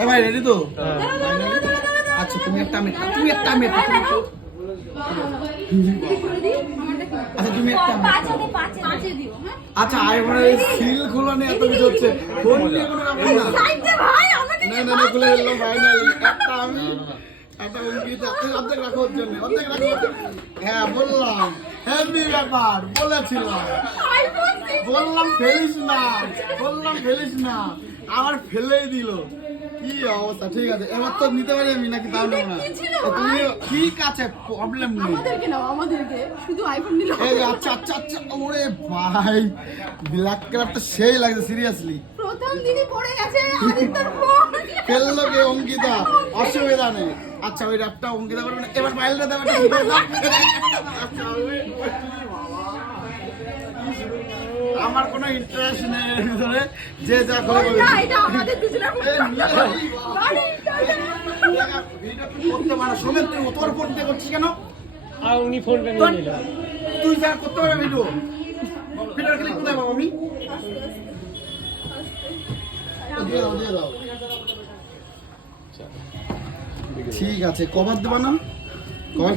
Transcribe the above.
এ ভাই রেডি তো? আচ্ছা তুমি একটা মেয়ে, আচ্ছা তুমি একটা আচ্ছা আইফোনের সিল খোলা নিয়ে এত কিছু হচ্ছে, ফোন নিয়ে কোনো ব্যাপার না। না খুলে ফেললাম ফাইনালি। একটা আমি একটা অঙ্কিতা অর্ধেক রাখার জন্য, অর্ধেক রাখার। হ্যাঁ বললাম হেভি ব্যাপার, বললাম ফেলিস না, আবার ফেলেই দিল। কি অবস্থা? ঠিক আছে এবার তো নিতে পারি আমি নাকি? তাও নেব না তুমি? ঠিক আছে প্রবলেম নেই, আমাদেরকে নাও, আমাদেরকে শুধু আইফোন নিলে। আচ্ছা আচ্ছা আচ্ছা। ওরে ভাই ব্ল্যাক কালারটা সেই লাগছে সিরিয়াসলি। প্রথম দিনই পড়ে গেছে আদিত্যর ফোন। ফেললো কে? অঙ্কিতা, অসুবিধা নেই। আচ্ছা ওই র্যাপটা অঙ্কিতা করবে না, এবার বাইলটা দেবে। আমার কোনো ইন্টারেস্ট নেই এর ভিতরে, যে যা করে এটা আমাদের দুজনের করতে পারো। সমেত তুই তোর ফোন দিয়ে করছিস কেন? আর উনি ফোনটা নিয়ে নিল। তুই যা করতে পারবে ভিডিও, ভিডিও ক্লিক কোথায় পাবো আমি? দিয়ে দাও। ঠিক আছে কভার দেবা না? কভার